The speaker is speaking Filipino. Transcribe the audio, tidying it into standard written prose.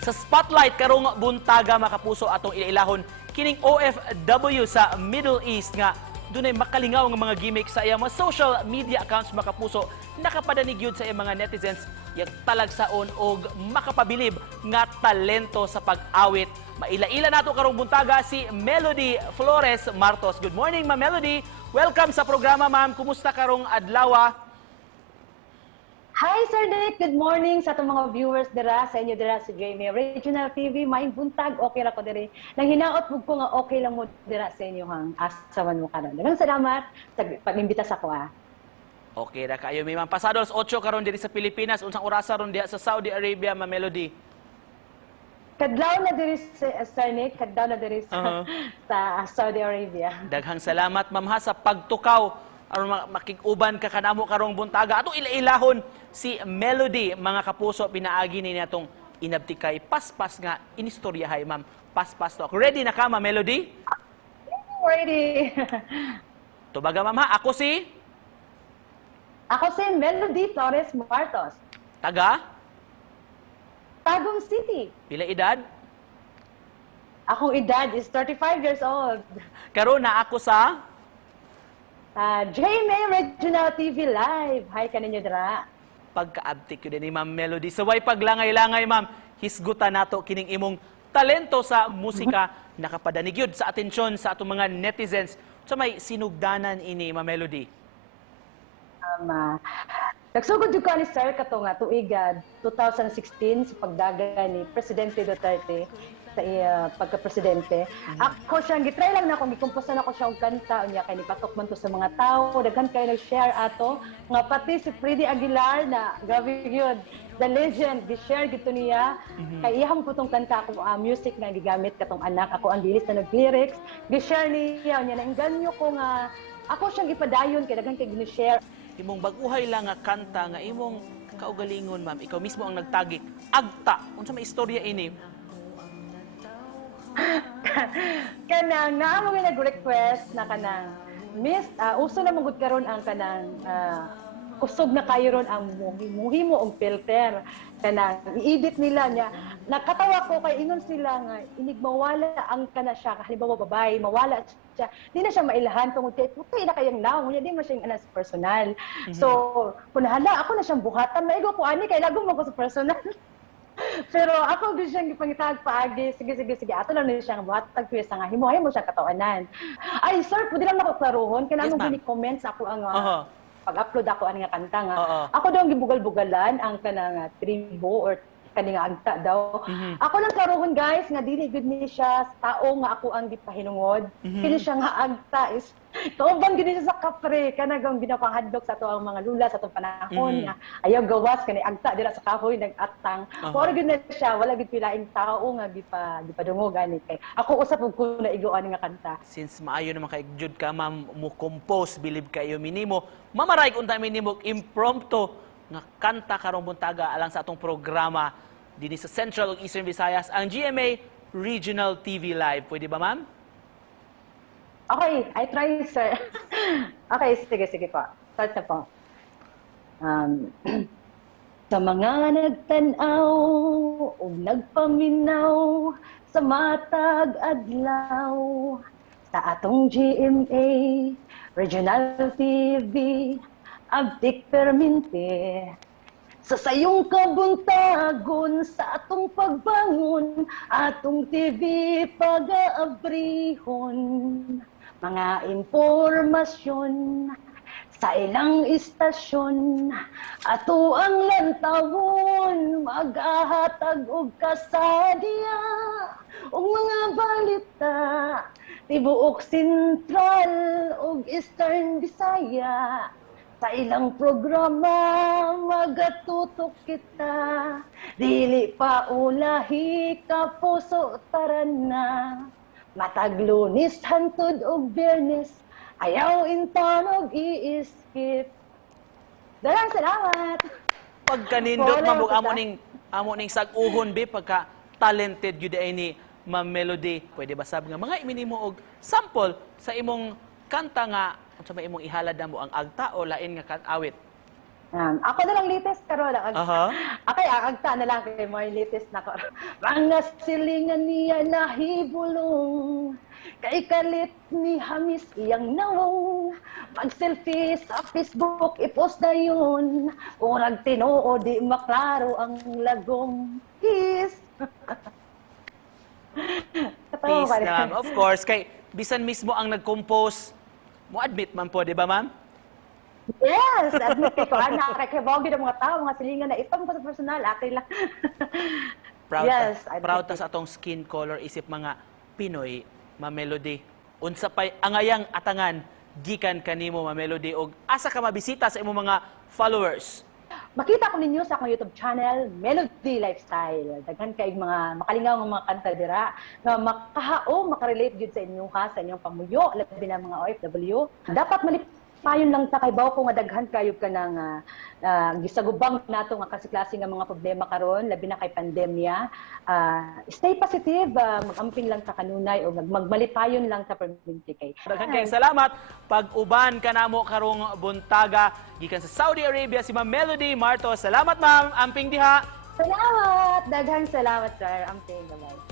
Sa spotlight karong buntaga makapuso atong ilailahon kining OFW sa Middle East nga dunay makalingaw nga mga gimmick sa iyang mga social media accounts makapuso nakapadanig yun sa iyang mga netizens yang talagsaon og makapabilib nga talento sa pag-awit. Maila-ila nato karong buntaga si Melody Flores Martos. Good morning, Ma'am Melody. Welcome sa programa, ma'am. Kumusta karong adlaw? Hi, Sir Nick. Good morning sa atong mga viewers dira sa inyo dira sa GMA Regional TV. Maayong buntag, okay ra ko diri. Nang hinaot pug ko nga okay lang mo dira sa inyo hang asaman mo karon. Daghang salamat sa pag-imbita sa ko. Okay ra kayo, may mga pasado alas 8 karon diri sa Pilipinas. Unsang orasa ron diha sa Saudi Arabia, Ma'am Melody? Kadlaw na diri sa Sir Nick, kadlaw na diri sa, sa Saudi Arabia. Daghang salamat, ma'am, ha, sa pagtukaw aron makig-uban ka kanamo karong buntaga. Atong ilailahon si Melody, mga kapuso, pinaagi ni natong inabtikay paspas nga inistoryahay, ma'am. Paspas to. Ready na ka, Ma'am Melody? Ready. Tubaga, ma'am, ha. Ako si Melody Flores Martos. taga Tagum City. pila edad? Akong edad is 35 years old. Karon na ako sa GMA Regional TV Live. Hi kaninyo dira. pagkaabtik yun ni Ma'am Melody. Sa way paglangay-langay, ma'am, hisgutan nato kining imong talento sa musika nakapadanig yun sa atensyon sa atong mga netizens. So may sinugdanan ini, Ma'am Melody. Nagsugod yung ka ni Sir kato nga tuig 2016 sa pagdaga ni Presidente Duterte sa pagka-presidente. Ako siyang gitry lang na akong gikumposan ako siya og kanta unya kay nipatok man to sa mga tao, daghan kayo nag-share ato nga pati si Freddy Aguilar na grabe yun, the legend, gi-share gito niya. Kay iyang ko tong kanta ako music nga gigamit katong anak ako ang dilis na nag-lyrics, gi-share niya unya nainganyo ko nga ako siyang ipadayon kay daghan kay gini-share. Imong baguhay lang nga kanta nga imong kaugalingon, ma'am. Ikaw mismo ang nagtagik. Agta. Unsa may istorya ini? Kanang na mo nag-request na kanang miss uso na mangud karon ang kanang kusog na kayo ron ang muhi mo og filter kanang i-edit nila niya. Nakatawa ko kay ingon sila nga inig mawala ang kana siya halimbawa babae mawala siya di na siya mailahan tungod kay putay na kayang naong niya di man siya anas personal. So kun hala ako na siyang buhatan maigo ko ani kay lagom mo ko sa personal. Pero ako din siyang gipangitag paagi, sige, ato lang din siyang buhatag piyesa nga, himuhay mo siyang katawanan. Ay, sir, pwede lang ako klaruhon, kailangan mo gini-comments ako ang pag-upload ako ang nga kanta nga. Ako daw ang gibugal-bugalan ang kanang tribo or kaninga agta daw. Ako lang klaruhon, guys, nga dili good ni siya tao nga ako ang gipahinungod. Kini siya nga agta is kaubang gini siya sa kapre kanagang ginapahadlok sa ato ang mga lula sa atong panahon nga ayaw gawas kani agta dira sa kahoy nag-atang. Pero gid na siya wala gid pilaing tao nga gipadungog ani kay ako usap ko na igoan nga kanta. Since maayo naman kay jud ka, ma'am, mo compose bilib kayo minimo. Mamaray unta minimo impromptu nga kanta karong buntaga alang sa atong programa dinhi sa Central ug Eastern Visayas ang GMA Regional TV Live. Pwede ba, ma'am? Okay, I try, sir. Okay, sige po. Start na po. Sa mga nagtanaw o nagpaminaw sa matag adlaw sa atong GMA Regional TV abdik permente sa sayong kabuntagon sa atong pagbangon atong TV pag-aabrihon mga impormasyon sa ilang istasyon ato ang lantawon mag-ahatag og kasadya og mga balita tibuok Sentral ug Eastern Visaya sa ilang programa magatutok kita dili pa ulahi ka puso taran matag Lunes hangtod og Biyernes ayaw intanog i-skip. Dalang salamat. Pagkanindot mamug amo ning sag-uhon bi pagka talented gyud ay ni Ma'am Melody. Pwede ba sab nga mga iminimo og sample sa imong kanta nga unsa may imong ihalad namo ang agta o lain nga awit? Ako na lang latest karon lang. Aha. Okay, agta na lang kay more latest na ko. Mga silingan niya nahibulong. Kay kalit ni Hamis iyang nawong. Mag-selfie sa Facebook, i-post na yun. Urag tinoo, di maklaro ang lagong. Kiss! Katawa Peace pa rin. na, ma'am. Of course, kay bisan mismo ang nag-compose, mo admit man po, di ba, ma'am? Yes! Admit ko, nakakibawag ng mga tao, mga silingan na itong sa personal, akin lang. Proud, Yes, I proud admit ta sa atong skin color isip mga Pinoy, ma Melody. Unsa pay angayang atangan gikan kanimo, ma Melody, og asa ka mabisita sa imong mga followers. Makita ko ninyo sa akong YouTube channel, Melody Lifestyle. Daghan kay mga makalingaw nga mga kanta dira nga makahaom, makarelate gyud sa inyo ha, sa inyong pamuyo, labi na mga OFW. Dapat malipayon lang ta kay bawo ko nga daghan kayo ka nang gisagubang nato nga klase nga mga problema karon, labi na kay pandemya. Stay positive, mag-amping lang ta kanunay o magmalipayon lang ta permanente kay. Daghan kayong salamat pag-uban kanamo karong buntaga gikan sa Saudi Arabia si Ma'am Melody Marto. Salamat, ma'am. Amping diha. Salamat! Daghang salamat, sir. Amping, bye-bye.